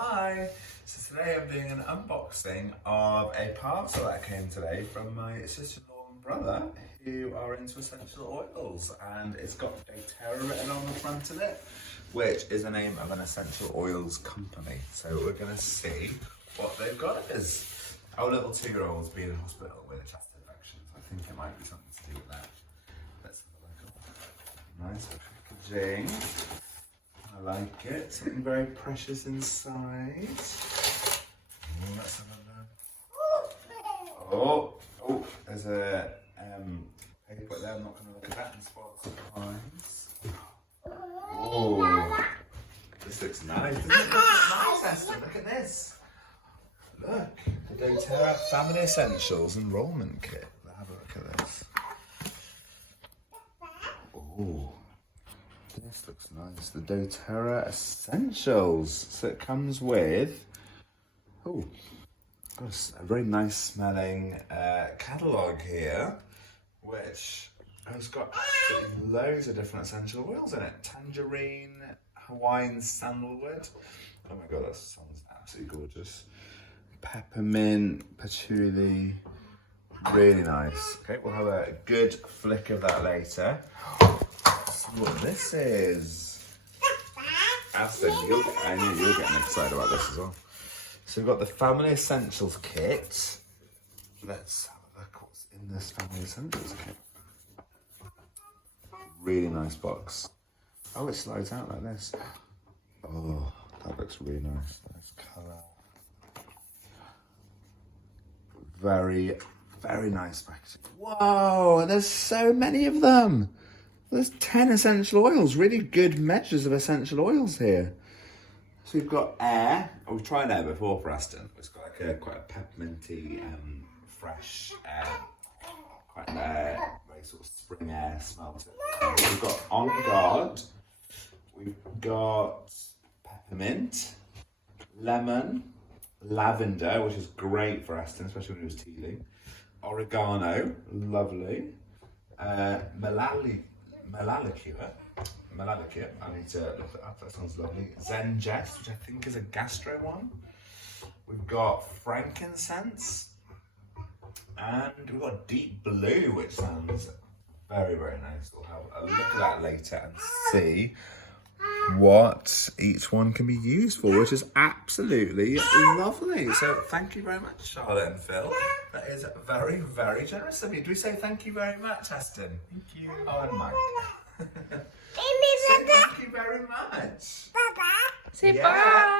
Hi! So today I'm doing an unboxing of a parcel that came today from my sister-in-law and brother who are into essential oils, and it's got DoTerra written on the front of it, which is the name of an essential oils company. So we're going to see what they've got us. Our little 2-year-old's been in hospital with a chest infection, so I think it might be something to do with that. Let's have a look. Nice packaging. I like it. Something very precious inside. Let's have a look. Oh, there's a paper there. I'm not going to look at that and spoil the surprise. Oh, this looks nice. Doesn't it look nice, Esther? Look at this. Look, the DoTerra Family Essentials Enrollment Kit. Have a look at this. Oh. This looks nice. The DoTerra Essentials. So it comes with, a very nice smelling catalogue here, which has got absolutely loads of different essential oils in it. Tangerine, Hawaiian sandalwood. Oh my god, that sounds absolutely gorgeous. Peppermint, patchouli. Really nice. Okay, we'll have a good flick of that later. What this is. Aston, I knew you were getting excited about this as well. So we've got the Family Essentials Kit. Let's have a look what's in this Family Essentials Kit. Really nice box. Oh, it slides out like this. Oh, that looks really nice. Nice colour. Very, very nice packaging. Whoa, there's so many of them. There's 10 essential oils, really good measures of essential oils here. So we've got air. Oh, we've tried air before for Aston. It's got like quite a pepperminty, fresh air, quite very sort of spring air smell to it. We've got On Guard. We've got peppermint, lemon, lavender, which is great for Aston, especially when he was teething. Oregano, lovely. Melallicure, I need to look it up, that sounds lovely. Zengest, which I think is a gastro one. We've got frankincense. And we've got deep blue, which sounds very, very nice. We'll have a look at that later and see what each one can be used for, which is absolutely lovely. So thank you very much, Charlotte and Phil. That is very, very generous of you. Do we say thank you very much, Aston? Thank you. Oh, and Mike. Say thank you very much. Say bye.